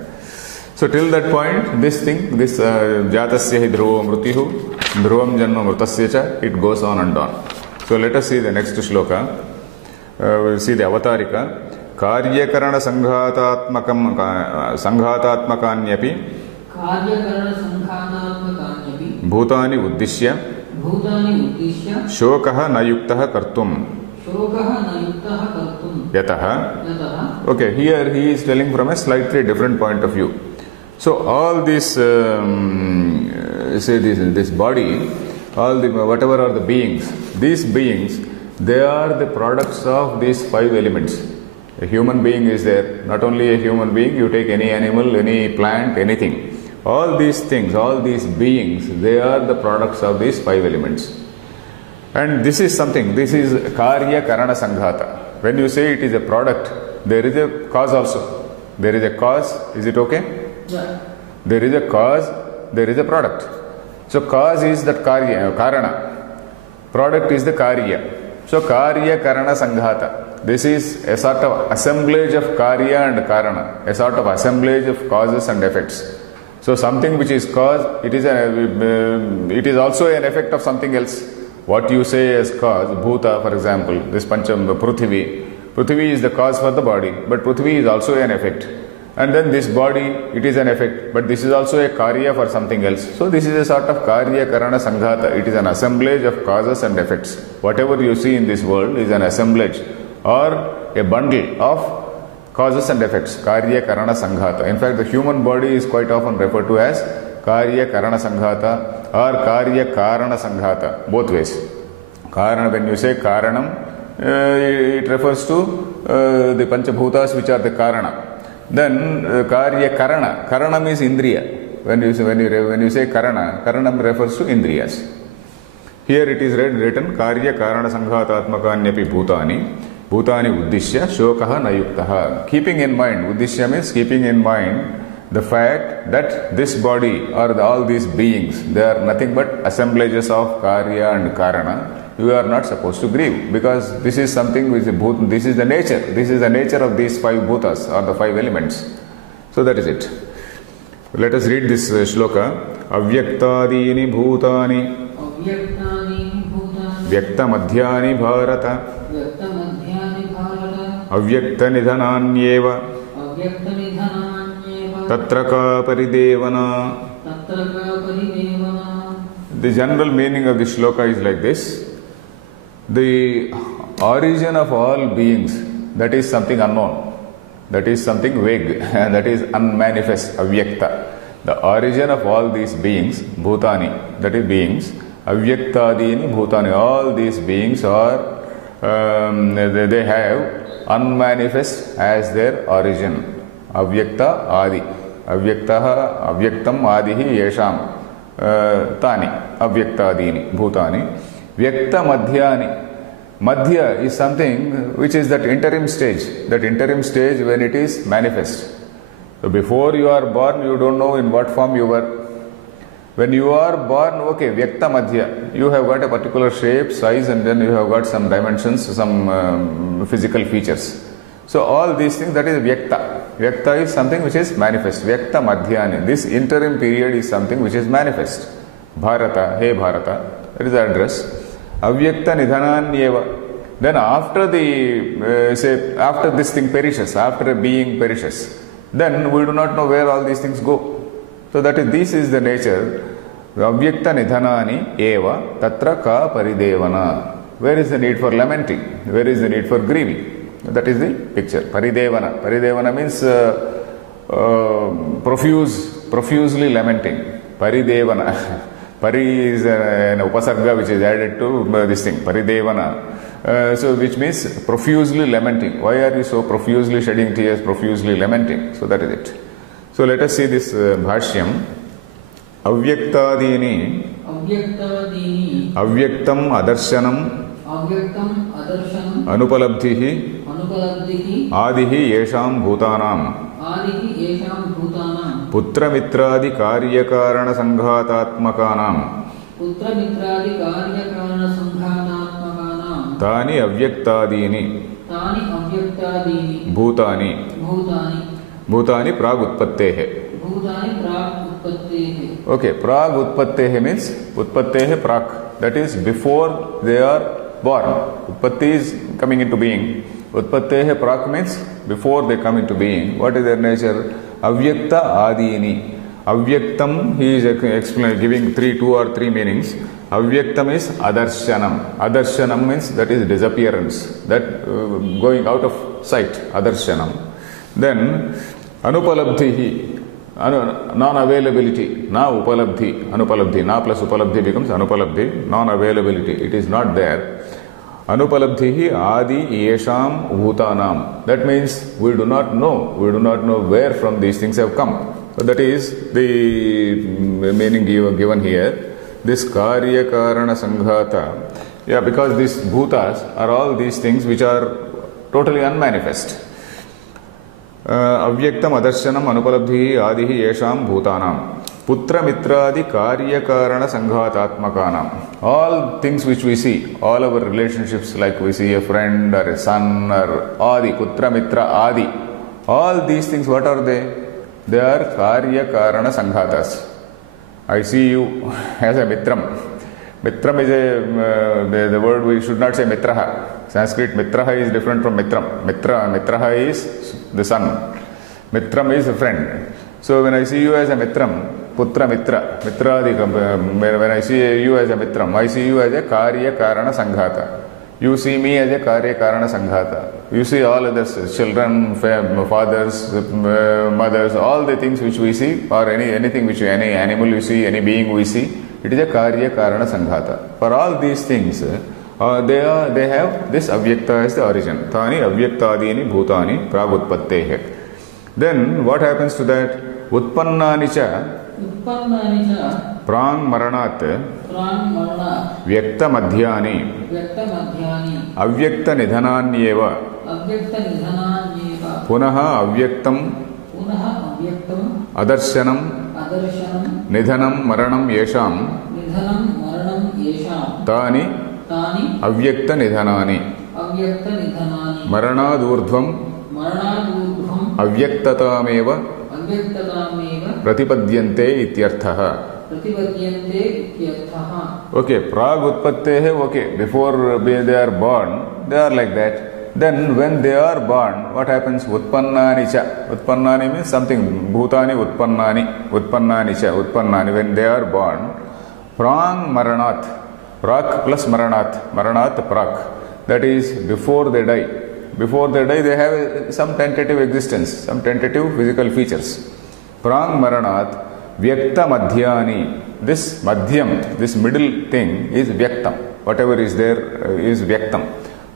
So till that point, this thing, this Jatasya hi dhruvam mrutihu, dhruvam janma mrutasya cha, it goes on and on. So let us see the next shloka. We'll see the avatarika. Karyakarana sanghatatmakanyapi bhutani uddishya shokah na yuktah kartum yatah. Okay, here he is telling from a slightly different point of view. So all this, this body, all the whatever are the beings, these beings, they are the products of these five elements. A human being is there. Not only a human being, you take any animal, any plant, anything. All these things, all these beings, they are the products of these five elements. And this is something, this is Karya Karana Sanghata. When you say it is a product, there is a cause also. There is a cause, is it okay? Yeah. There is a cause, there is a product. So cause is that Karya, Karana. Product is the Karya. So Karya Karana Sanghata. This is a sort of assemblage of Karya and Karana, a sort of assemblage of causes and effects. So something which is cause, it is also an effect of something else. What you say as cause, Bhuta for example, this Pancham, Prithvi. Prithvi is the cause for the body, but Prithvi is also an effect. And then this body, it is an effect, but this is also a Karya for something else. So this is a sort of Karya Karana Sanghata. It is an assemblage of causes and effects. Whatever you see in this world is an assemblage or a bundle of causes and effects, Karya Karana Sanghata. In fact, the human body is quite often referred to as Karya Karana Sanghata or Karya Karana Sanghata, both ways. Karana, when you say Karanam, it refers to the Panchabhutas which are the Karana. Then Karya Karana, Karanam is Indriya. When you say Karana, Karanam refers to Indriyas. Here it is written Karya Karana Sanghatatmakanyapi Bhutani Bhutani Uddishya Shokaha Nayuktaha. Keeping in mind, Uddishya means keeping in mind the fact that this body or all these beings, they are nothing but assemblages of Karya and Karana. You are not supposed to grieve because this is something which is this is the nature. This is the nature of these five bhutas or the five elements. So that is it. Let us read this shloka. Avyaktadini bhutani Vyakta madhyani bharata Avyakta nidhananyeva Tatraka paridevana. The general meaning of this shloka is like this. The origin of all beings, that is something unknown, that is something vague, and that is unmanifest, avyakta. The origin of all these beings, bhutani, that is beings, avyaktadini bhutani, all these beings are, they have unmanifest as their origin. Avyakta adi. Avyaktaha, avyaktam adihi yesham. Tani, avyaktadini bhutani. Vyakta madhyani. Madhya is something which is that interim stage when it is manifest. So before you are born, you don't know in what form you were. When you are born, okay, Vyakta madhya, you have got a particular shape, size, and then you have got some dimensions, some physical features. So all these things, that is Vyakta. Vyakta is something which is manifest. Vyakta madhyani. This interim period is something which is manifest. Bharata, hey Bharata, that is the address. Avyakta nidhananyeva. Then after after this thing perishes, after a being perishes, then we do not know where all these things go. So this is the nature. Avyakta nidhanani eva tatra ka paridevana. Where is the need for lamenting? Where is the need for grieving? That is the picture. Paridevana. Paridevana means profusely lamenting. Paridevana. Pari is an upasarga which is added to this thing, paridevana. So which means profusely lamenting. Why are you so profusely shedding tears, profusely lamenting? So that is it. So let us see this bhashyam. Avyaktadini Avyaktam Adarshanam Anupalabdhihi Adihi Yesham Bhutanam Putra Mitradi Karya Karana Sanghatatmakanam Tani Avyaktadini Bhutani Pragutpattehe. Okay, Pragutpattehe means Utpattehe Prag. That is before they are born. Utpatti is coming into being. Utpattehe Prag means before they come into being. What is their nature? Avyakta Adini. Avyaktam, he is giving two or three meanings. Avyaktam is Adarshanam. Adarshanam means that is disappearance, that going out of sight, Adarshanam. Then Anupalabdhihi, non-availability, na upalabdhi, anupalabdhi, na plus upalabdhi becomes anupalabdhi, non-availability, it is not there. Anupalabdhihi adi yesham bhutanam. That means we do not know where from these things have come. So that is the meaning given here. This Karya Karana Sanghata. Yeah, because these bhutas are all these things which are totally unmanifest. Avyaktam Adarshanam Anupalabdhihi Adihi Yesham Bhutanam Putra Mitradi Karya Karana Sanghatatmakanam. All things which we see, all our relationships, like we see a friend or a son or Adi, Putra Mitra Adi, all these things, what are they? They are Karya Karana Sanghatas. I see you as a Mitram. Mitram is the word we should not say Mitraha. Sanskrit Mitraha is different from Mitram. Mitraha is the son. Mitram is a friend. So when I see you as a Mitram, Putra Mitra, Mitradi, when I see you as a Mitram, I see you as a Karya Karana Sanghata. You see me as a karya karana sanghata. You see all others, children, fathers, mothers, all the things which we see, or anything which any animal we see, any being we see, it is a karya karana sanghata. For all these things, they have this avyakta as the origin. Thani avyaktadini bhutani pragutpattehe. Then what happens to that? Utpannani cha prang maranat vyakta madhyani avyakta nidhananyeva punaha avyaktam adarshanam nidhanam maranam yesham tani avyakta nidhanani maranadurdhvam avyaktatameva प्रतिपद्यन्ते इत्यर्थः. Okay, prag utpattehe, okay, before they are born, they are like that. Then when they are born, what happens? Utpannani cha. Utpannani means something. Bhutani utpannani cha. Utpannani, when they are born. Prang maranat. Prak plus maranat. Maranat prak. That is, before they die. Before they die, they have some tentative existence, some tentative physical features. Prang maranat vyakta madhyani. This madhyam, this middle thing is vyaktam. Whatever is there is vyaktam.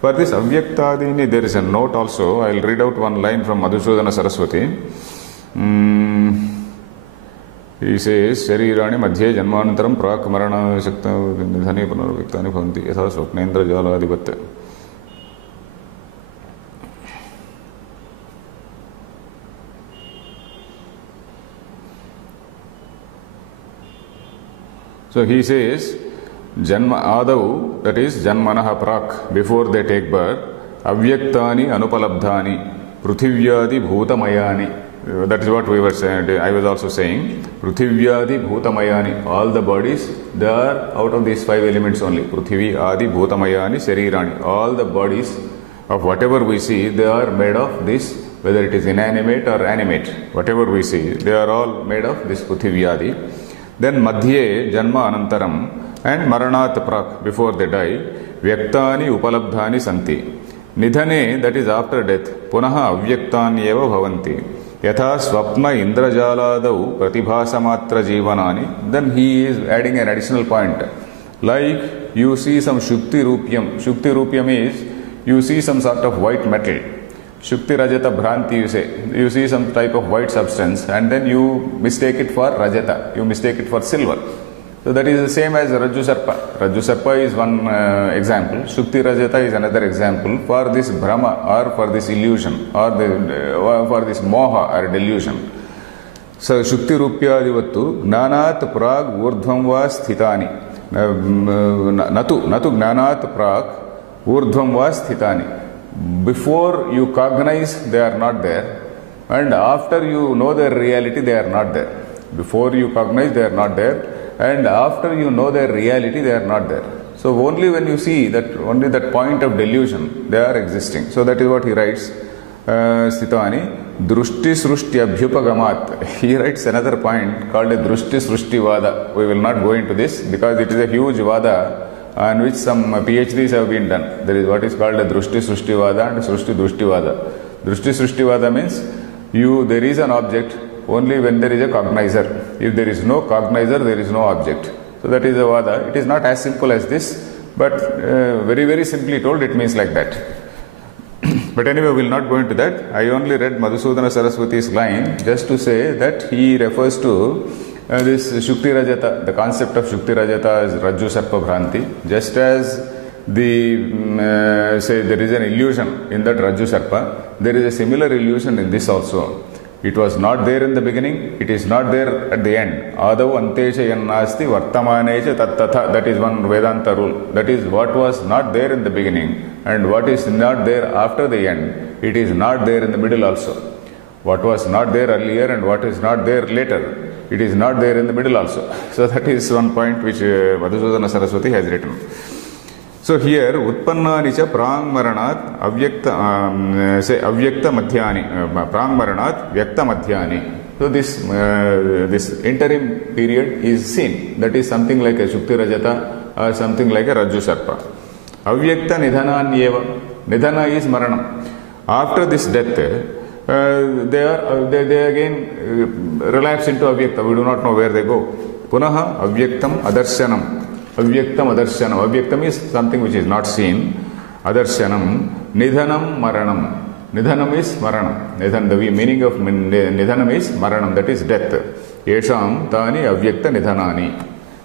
For this avyaktadini, there is a note also. I will read out one line from Madhusudana Saraswati. He says, Sharirani madhye janmanantaram prak marana shakta nidhani punarvyktani bhavanti yatha swapnendra jaladhipat. So he says, Janma Adau, that is Janmanaha Prak, before they take birth, Avyaktani Anupalabdhani, Pruthivyadi Bhutamayani. That is what we were saying. I was also saying, Pruthivyadi Bhutamayani. All the bodies, they are out of these 5 elements only. Pruthivi, Adi, Bhutamayani, Sharirani. All the bodies of whatever we see, they are made of this, whether it is inanimate or animate. Whatever we see, they are all made of this Pruthivyadi. Then Madhye Janma Anantaram and Maranat Prak, before they die, Vyaktani Upalabdhani Santi. Nidhane, that is after death, Punaha Avyaktanyeva Bhavanti. Yatha Swapna Indrajaladau Pratibhasamatra Jivanani. Then he is adding an additional point. Like you see some Shukti Rupyam. Shukti Rupyam is, you see some sort of white metal. Shukti Rajata Bhranti, you say. You see some type of white substance and then you mistake it for Rajata. You mistake it for silver. So that is the same as Rajju Sarpa. Rajju Sarpa is one example. Shukti Rajata is another example for this Brahma or for this illusion or for this Moha or delusion. So Shukti Rupyadivattu Gnanat Prag Urdhvam va Sthitani. Natu Gnanat Prag Urdhvam va Sthitani. Before you cognize, they are not there, and after you know their reality, they are not there. Before you cognize, they are not there, and after you know their reality, they are not there. So only when you see that, only that point of delusion, they are existing. So that is what he writes. Sthitani Drushti Srushti Abhyupagamat. He writes another point called a Drushti Srushti Vada. We will not go into this because it is a huge Vada on which some PhDs have been done. There is what is called a Drushti Srushti Vada and Srushti Drushti Vada. Drushti Srushti Vada means there is an object only when there is a cognizer. If there is no cognizer, there is no object. So that is a Vada. It is not as simple as this, but very, very simply told, it means like that. But anyway, we will not go into that. I only read Madhusudana Saraswati's line just to say that he refers to this Shukti Rajata, the concept of Shukti Rajata is Rajju Sarpa Bhranti. Just as say there is an illusion in that Rajju Sarpa, there is a similar illusion in this also. It was not there in the beginning, it is not there at the end. Adav antesha yannasti vartamanecha tattatha. That is one Vedanta rule. That is what was not there in the beginning and what is not there after the end. It is not there in the middle also. What was not there earlier and what is not there later, it is not there in the middle also. So that is one point which Madhusudana Saraswati has written. So here, Utpannani cha prang maranat avyakta, say avyakta madhyani, prang maranat vyakta madhyani. So this interim period is seen. That is something like a Shukti Rajata or something like a Rajju Sarpa. Avyakta nidhananyeva. Nidhana is maranam. After this death, they again relapse into avyakta. We do not know where they go. Punaha avyaktam adarshanam. Avyaktam adarshanam. Avyaktam is something which is not seen. Adarshanam nidhanam maranam. Nidhanam is maranam. The meaning of nidhanam is maranam, that is death. Yesham tani avyakta nidhanani.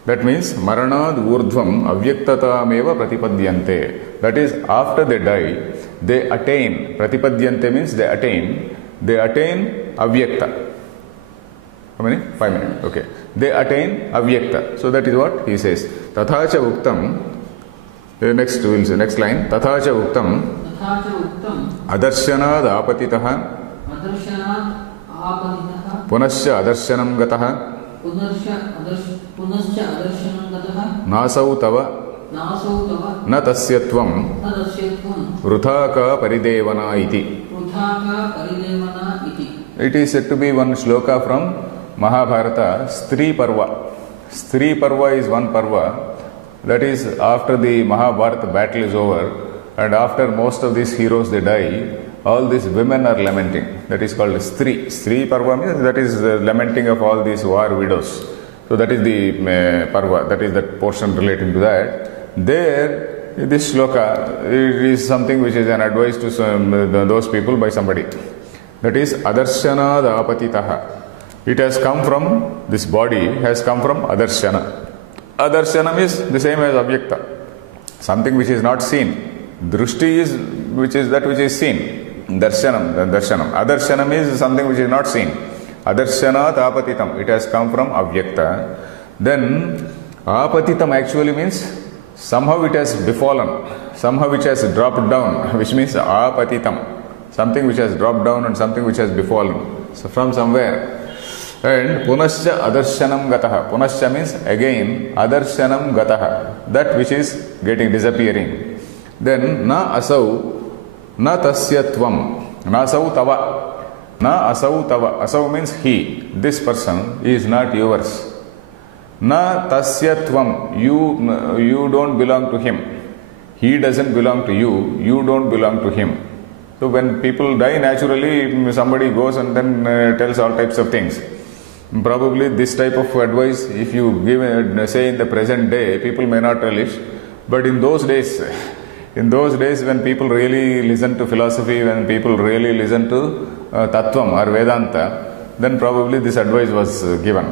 That means maranad urdhvam avyaktatameva pratipadyante. That is, after they die, they attain. Pratipadyante means they attain avyakta. How many? 5 minutes. Okay. They attain avyakta. So that is what he says. Tathacha uktam. Next line. Tathacha uktam. Adarshanaad apatitaha. Punasya adarshanam gataha. Nasau tava. Na tasyatvam. Vrutha ka paridevana iti. It is said to be one shloka from Mahabharata, Stri Parva. Stri Parva is one parva. That is, after the Mahabharata battle is over, and after most of these heroes they die, all these women are lamenting. That is called Stri. Stri Parva means that is the lamenting of all these war widows. So that is the Parva, that is that portion relating to that. There, this shloka, it is something which is an advice to those people by somebody. That is Adarshana Apatitaha. It has come from, this body has come from Adarshana. Adarshana is the same as Avyakta. Something which is not seen. Drushti is which is that which is seen. Darshanam. Adarsanam is something which is not seen. Adarshana apatitam. It has come from Avyakta. Then apatitam actually means somehow it has befallen. Somehow which has dropped down, which means apatitam. Something which has dropped down and something which has befallen. So from somewhere. And punascha adarshanam gataha. Punascha means again adarshanam gataha. That which is getting disappearing. Then na asau, na tasyatvam, na asau tava. Na asau tava. Asau means he. This person is not yours. Na tasyatvam. You don't belong to him. He doesn't belong to you. You don't belong to him. So when people die, naturally somebody goes and then tells all types of things. Probably this type of advice, if you give, say in the present day, people may not relish. But in those days when people really listen to philosophy, when people really listen to Tattvam or Vedanta, then probably this advice was given.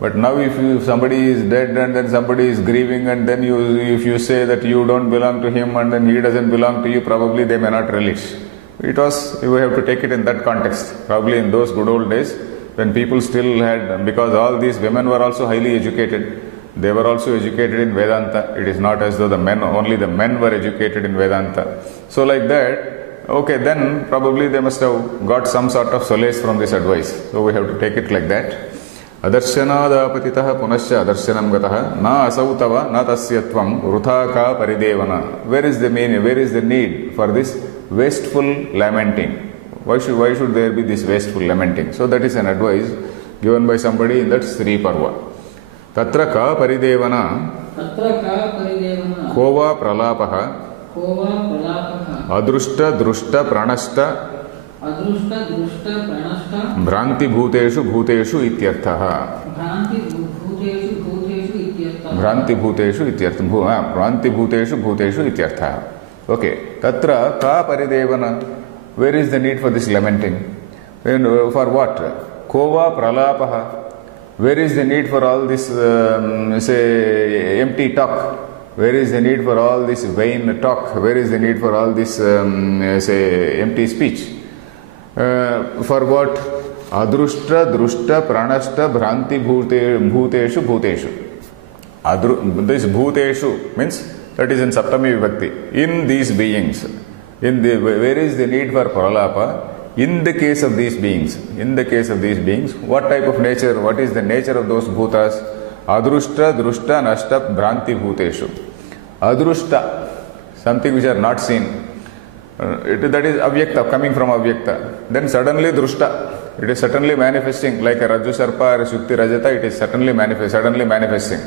But now if somebody is dead and then somebody is grieving and then if you say that you don't belong to him and then he doesn't belong to you, probably they may not relish. You have to take it in that context. Probably in those good old days, when people still had, because all these women were also highly educated, they were also educated in Vedanta. It is not as though only the men were educated in Vedanta. So like that, okay, then probably they must have got some sort of solace from this advice. So we have to take it like that. Adarshanaadapatitaha punascha adarshanam gataha na asautava na tasyatvam vrutaka paridevana. Where is the meaning? Where is the need for this wasteful lamenting? Why should there be this wasteful lamenting? So that is an advice given by somebody in that Sri Parva. Tatra ka paridevana kova pralapaha adrushta drushta pranashta भ्रांति भूतेषु भूतेषु इत्यर्थः. भ्रांति भूतेषु इत्यर्थः. Okay. Tatra ka paridevana. Where is the need for this lamenting? And for what? Kova pralapaha. Where is the need for all this say empty talk? Where is the need for all this vain talk? Where is the need for all this say empty speech? For what? Adrushta, drushta, pranashta, bhranti bhuteshu bhuteshu. This bhuteshu means that is in Saptami Vibhakti. In these beings. Where is the need for pralapa? In the case of these beings. What type of nature? What is the nature of those bhutas? Adrushta, drushta, nashta, bhranti bhuteshu. Adrushta, something which are not seen. That is avyakta, coming from avyakta. Then suddenly drushta, it is certainly manifesting like a Rajju Sarpa or a Shukti Rajata, it is suddenly manifesting.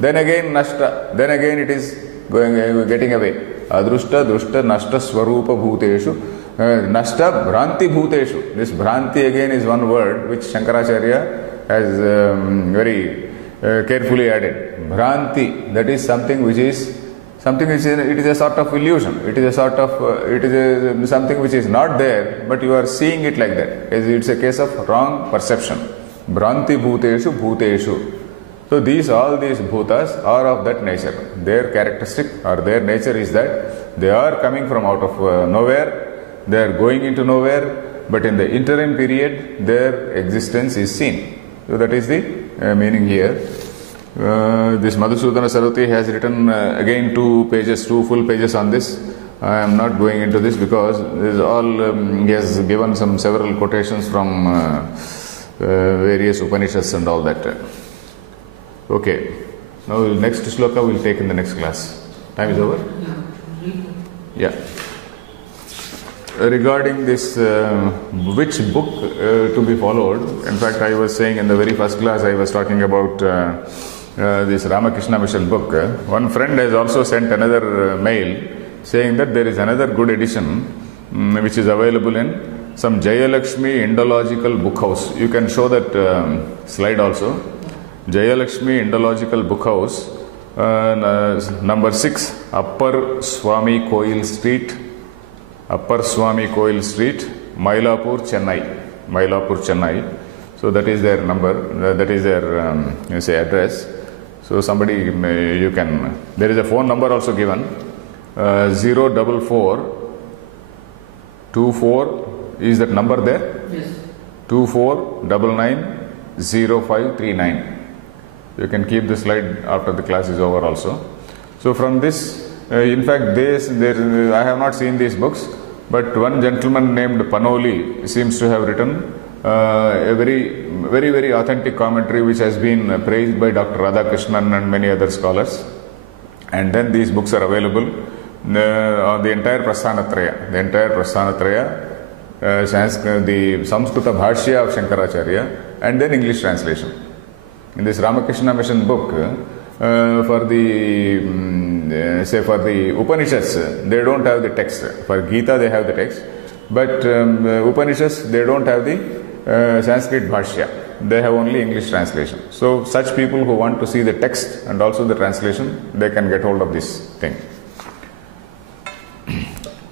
Then again nashta, then again it is getting away. adrushta drushta nashta swarupa bhuteshu nashta bhranti bhuteshu. This bhranti again is one word which Shankaracharya has very carefully added. Bhranti, that is something which is it is a sort of illusion. It is a sort of something which is not there, but you are seeing it like that. It's a case of wrong perception. Bhranti bhuteshu bhuteshu. So all these bhutas are of that nature. Their characteristic or their nature is that they are coming from out of nowhere. They are going into nowhere, but in the interim period, their existence is seen. So that is the meaning here. This Madhusudana Sarvati has written again 2 full pages on this. I am not going into this because this is all he has given several quotations from various Upanishads and all that. Okay. Now next shloka we will take in the next class. Time is over? Yeah. Regarding this, which book to be followed, in fact I was saying in the very first class I was talking about this Ramakrishna Mission book. One friend has also sent another mail saying that there is another good edition which is available in some Jayalakshmi Indological Book House. You can show that slide also. Jayalakshmi Indological Book House, number 6, Upper Swami Koil Street, Mylapore, Chennai. So that is their number, that is their address. So somebody, you can, there is a phone number also given, 04424, is that number there? Yes. 24990539. You can keep the slide after the class is over also. So from this, in fact, I have not seen these books, but one gentleman named Panoli seems to have written a very authentic commentary which has been praised by Dr. Radhakrishnan and many other scholars. And then these books are available on the entire Prasthanatraya. The Samskrita Bhashya of Shankaracharya, and then English translation. In this Ramakrishna Mission book, for the Upanishads, they don't have the text. For Gita, they have the text, but Upanishads, they don't have the Sanskrit Bhashya. They have only English translation. So, such people who want to see the text and also the translation, they can get hold of this thing.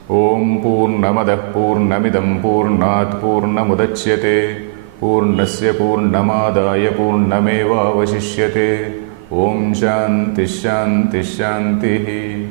Om Purnamadah Purnamidam Purnat Purnamudachyate Purnasya Purnamadaya Purnameva Vashishyate. Om Shanti Shanti Shanti.